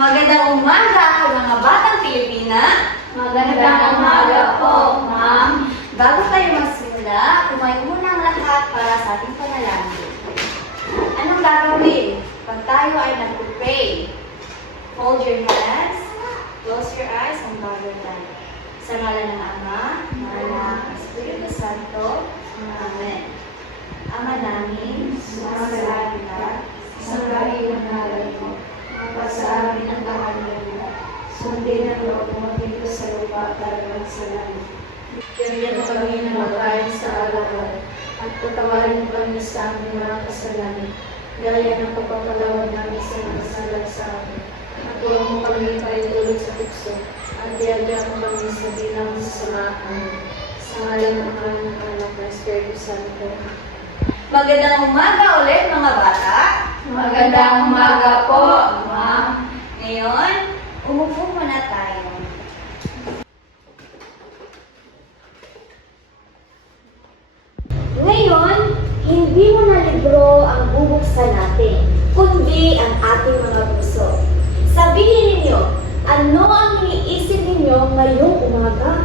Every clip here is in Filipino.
Magandang umaga po mga batang Pilipina. Magandang umaga po, ma'am. Bago tayo magsimula, kumain muna ang lahat para sa ating panalangin. Anong gagawin? Pag tayo ay nag-pray, hold your hands, close your eyes, and bow your head. Sa ngalan ng Ama, ng Anak, ng Espiritu Santo. Amen. Ama namin, sumasalangit ka, Sambahin ang ngalan mo. Mapasa amin ang kahanan mo. Sundin ang loob mo dito sa lupa para sa langit. Bigyan mo kami ng makain sa araw at patawarin mo kami sa aming mga kasalanan. Gaya ng pagpapalawad namin sa mga kasalanan sa amin. At huwag mo kami paitulog sa tukso. At iadya mo kami sa bilang sa amin. Sa ngalan ng Ama ng Anak ng Espiritu Santo. Magandang umaga ulit mga bata. Magandang umaga po, ma'am. Ngayon, umupo muna tayo. Ngayon, hindi mo na libro ang bubuksan natin, kundi ang ating mga puso. Sabihin ninyo, ano ang iniisip ninyo ngayong umaga?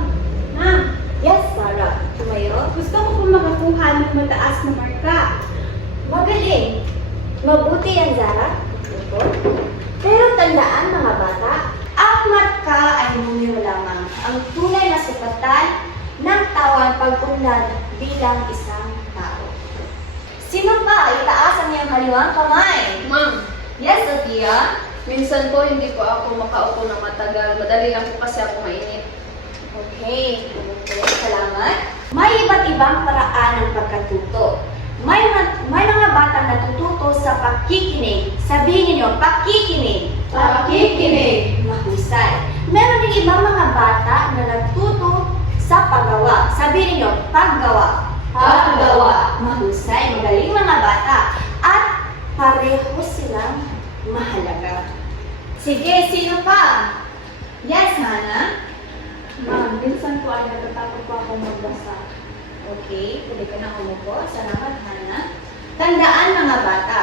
Ma'am, Yes, Sarah. Tumayo. gusto ko po makakuha ng mataas na marka. Magaling. Mabuti yan, Zara. Pero tandaan mga bata, ang marka ay numero lamang. Ang tunay na sukatan ng tawan pag-unlad bilang isang tao. Sino pa? Itaas ang iyong kaliwang kamay. Ma'am, Yes, Sophia. minsan po hindi po ako makaupo ng matagal. Madali lang po kasi ako mainit. Okay. Salamat. May iba't ibang paraan ng pagkatuto. May mga batang natututo sa pakikinig. Sabihin niyo, pakikinig. Pakikinig. Mahusay. Meron din ibang mga bata na natuto sa paggawa. Sabihin niyo, paggawa. Paggawa. Mahusay. Magaling mga bata. At pareho silang mahalaga. Sige, sino pa? Yes, Hannah? Ma'am, minsan po ay natatakot po ako magbasa. Okay, pwede ka na umupo. Salamat, Hannah. Tandaan mga bata,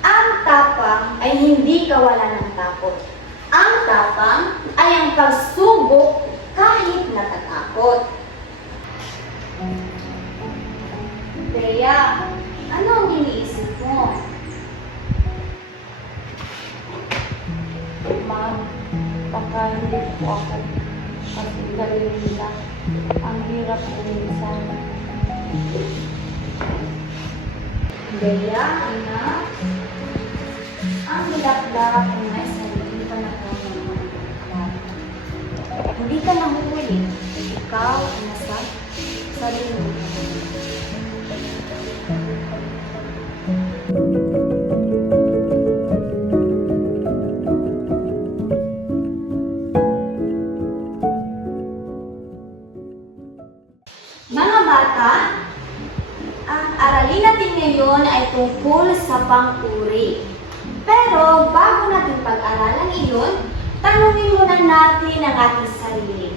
ang tapang ay hindi kawalan ng takot. Ang tapang ay ang pagsubok kahit natatakot. Bea, ano ang iniisip mo? Ma'am, baka hindi po ako pagkagalin nila. Ang hirap po minsan. Bea, anak, ang hilak-lak ay may sarili pa na po ng mga anak. Hindi ka nahuhuli. Ikaw ay nasa sarili mo. Mga bata, ang aralin natin ngayon ay tungkol sa pang-uri. Pero bago natin pag-aralan iyon, tanungin muna natin ang ating sarili.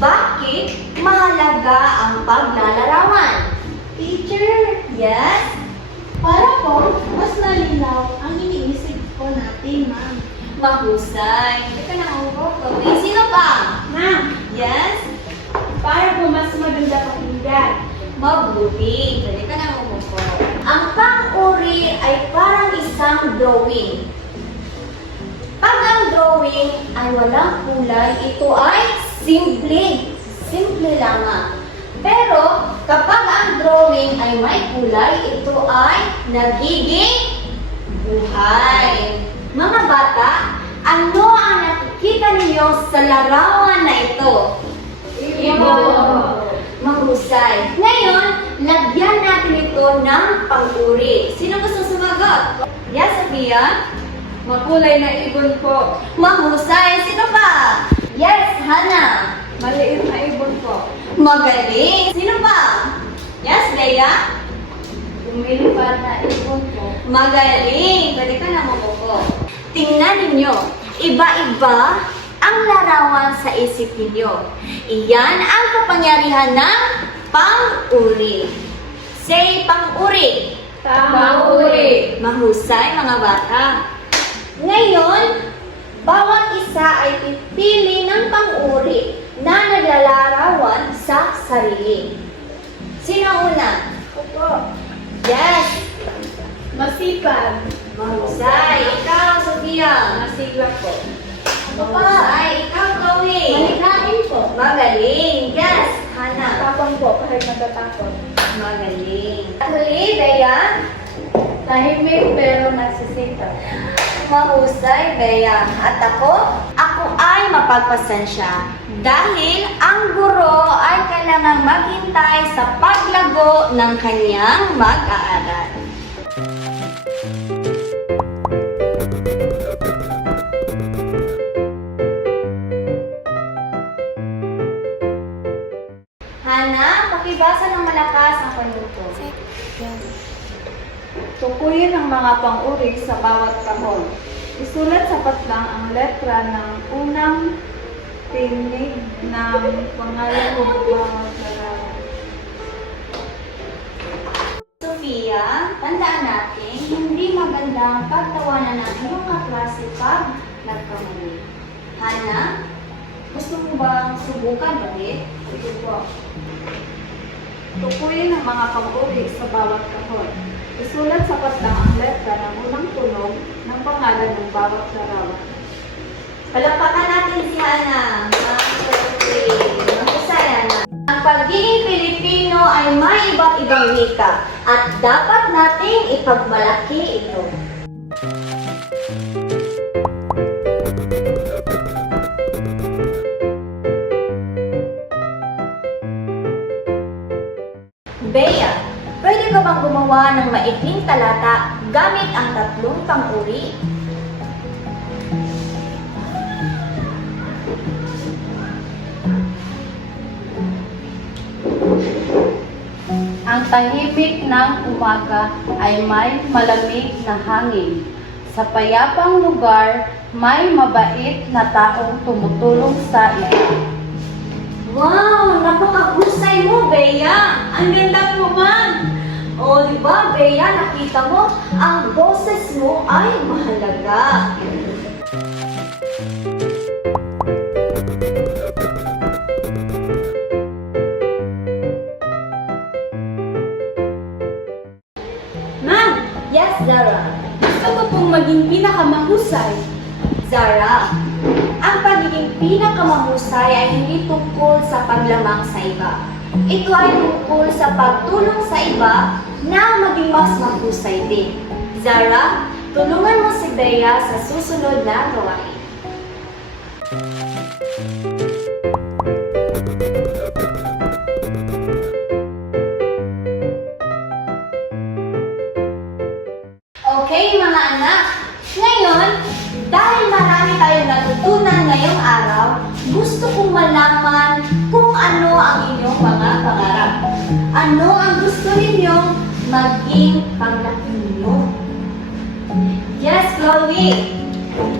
Bakit mahalaga ang paglalarawan? Teacher, Yes? para po mas malinaw ang iniisip po natin, ma'am. Mahusay. Hindi ka nakaupo. Okay, sino pa? Ma'am, Yes? para po mas maganda pakinggan. Mabuti. Pwede ka na umupo. Ang pang-uri ay parang isang drawing. Pag ang drawing ay walang kulay, ito ay simple. Simple lamang. Pero kapag ang drawing ay may kulay, ito ay nagiging buhay. Mga bata, ano ang nakikita ninyo sa larawan na ito? Mahusay. Ngayon, lagyan natin ito ng pang-uri. Sino gusto sumagot? Yes, Sophia? Makulay na ibon po. Mahusay. Sino pa? Yes, Hannah. Maliit na ibon po. Magaling. Sino pa? Yes, Leia? Lumilipad na ibon po. Magaling. Pwede ka na mamupo. Tingnan ninyo. Iba-iba ang larawan sa isip ninyo. Iyan ang kapangyarihan ng pang-uri. Say, pang-uri. Pang-uri. Mahusay, mga bata. Ngayon, Bawat isa ay pipili ng pang-uri na naglalarawan sa sarili. Sino una? Opo. Yes! Masipag. Mahusay. Ikaw, Sofia. Masigla po. Mahusay. Ikaw, Chloe. Malikain po. Magaling. Yes, Hana. Tapang po kahit natatakot. Magaling. At huli, Bea. Tahimik pero nagsisikap. Mahusay, Bea. At ako ay mapagpasensya. Dahil ang guro ay kailangang maghintay sa paglago ng kanyang mag-aaral. Hana, pakibasa ng malakas ang panuto. Tukuyin ang mga pang-uri sa bawat kahon. Isulat sapat lang ang letra ng unang tinig ng pangalan ng bawat larawan. Sofia, tandaan natin, hindi magandang pagtawanan ng iyong kaklase pag nagkamali. Hana, gusto mo bang subukan ulit? Ito po. Tukuyin ang mga pang-uri sa bawat kahon. Isulat sapat lang ang letra ng unang tunog ng pangalan ng bawat larawan. Palakpakan natin si Hana. Mahusay, Hana. Ang pagiging Pilipino ay may iba't ibang wika at dapat nating ipagmalaki ito. Bea, pwede ka bang gumawa ng maikling talata gamit ang tatlong pang-uri? Ang tahimik ng umaga ay may malamig na hangin. Sa payapang lugar, may mabait na taong tumutulong sa iba. Wow! Napakahusay mo, Bea! Ang ganda mo man! O, di ba, Bea, nakita mo, ang boses mo ay mahalaga. Ma'am! Yes, Zara. Gusto ko pong maging pinakamahusay. Zara, ang pagiging pinakamahusay ay hindi tungkol sa paglamang sa iba. Ito ay tungkol sa pagtulong sa iba na maging mas mahusay din. Zara, tulungan mo si Bea sa susunod na gawain. Okay, mga anak. Ngayon, dahil marami tayong natutunan ngayong araw, gusto kong malaman kung ano ang inyong mga pangarap. Ano ang gusto ninyong maging paglaki ninyo? Yes, Chloe!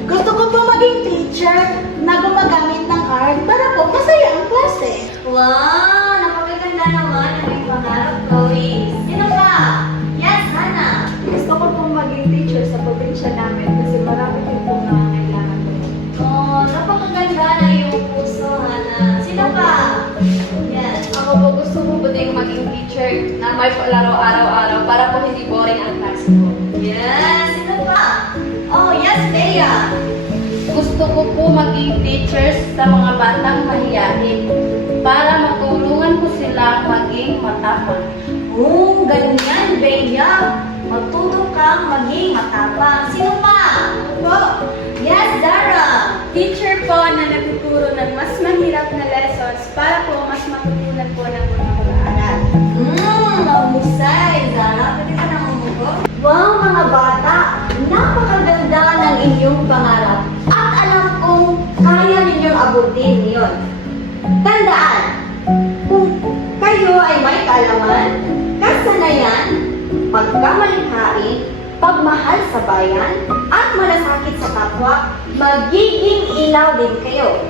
Gusto ko po maging teacher na gumagamit ng art para po masaya ang klase. Wow! Napakaganda naman ang iyong pangarap, Chloe. Sino pa? Yes, Hana! Gusto ko pong maging teacher sa probinsya namin kasi marami din pong nangangailangan doon. Oh, napakaganda na iyong puso, Hana. Sino pa? Yes. Ako po gusto ko po din maging teacher na may palaro araw-araw para po hindi boring ang klase ko. Yes, sino pa? Oh, yes, Bea. Gusto ko po maging teachers sa mga batang mahiyain para matulungan ko silang maging matapang. Oh, ganyan, Bea. Matuto kang maging matapang. Sino pa? Po, Yes, Zara. teacher po na nagtuturo ng mas mahirap na lessons para po mas matutunan po ng mga mag-aaral. Mahusay, Zara. Pwede ka nang umupo? Wow, mga bata. Napakaganda ng inyong pangarap. At alam kong kaya ninyong abutin yon. Tandaan, kung kayo ay may kaalaman, kasanayan, pagkamalikhain, pagmahal sa bayan, at malasakit sa kapwa, magiging ilaw din kayo.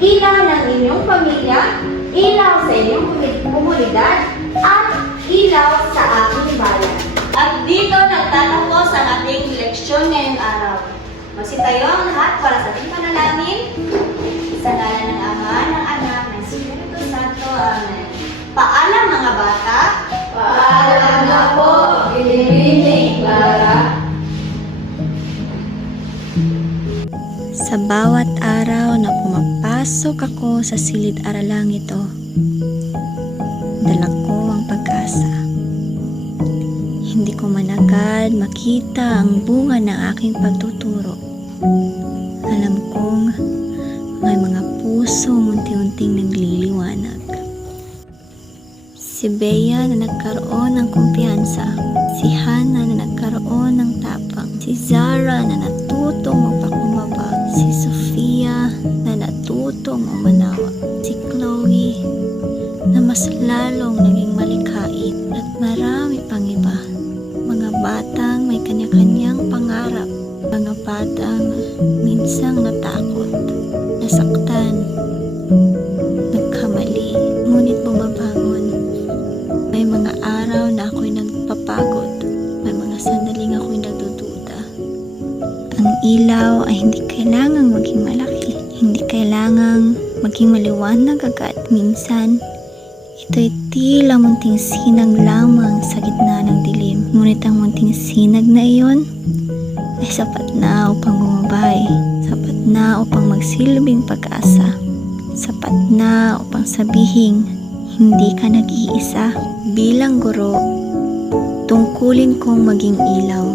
Ilaw ng inyong pamilya, ilaw sa inyong komunidad, at ilaw sa ating bayan. At dito nagtatapos ang ating leksyon ngayong araw. Magsitayo ang lahat para sa ating panalangin. Sa ngalan ng Ama, ng Anak, ng Espiritu Santo. Amen. Paalam mga bata. Paalam na po, Binibining Clara. Sa bawat araw na pumapasok ako sa silid-aralang ito, dala ko ang pag-asa. Hindi ko man agad makita ang bunga ng aking pagtuturo. Alam kong may mga pusong unti-unting nagliliwanag. Si Bea na nagkaroon ng kumpiyansa, si Hannah na nagkaroon ng tapang, si Zara na natutong magpakumbaba, si Sofia na natutong umanawa, si Chloe na mas lalong naging malikhain, at marami pang iba. Mga batang may kanya-kanyang pangarap, mga batang minsang natakot, nasaktan, nagkamali, ngunit bumabangon. May mga araw na ako'y nagpapagod, may mga sandaling ako'y nagdududa. Ang ilaw ay hindi kailangang maging malaki, hindi kailangang maging maliwanag agad. Minsan, ito'y tila munting sinag lamang sa gitna ng dilim. Ngunit ang munting sinag na iyon ay sapat na upang bumabay, sapat na upang magsilbing pag-asa, sapat na upang sabihing hindi ka nag-iisa. Bilang guro, tungkulin kong maging ilaw,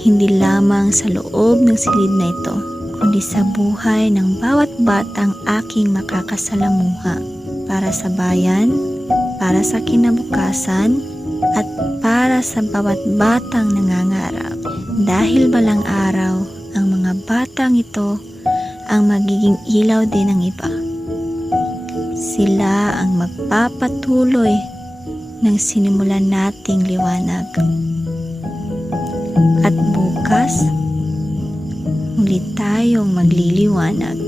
hindi lamang sa loob ng silid na ito, kundi sa buhay ng bawat batang aking makakasalamuha, para sa bayan, para sa kinabukasan, at para sa bawat batang nangangarap. Dahil balang araw, ang mga batang ito ang magiging ilaw din ng iba. Sila ang magpapatuloy ng sinimulan nating liwanag. At bukas, muli tayong magliliwanag.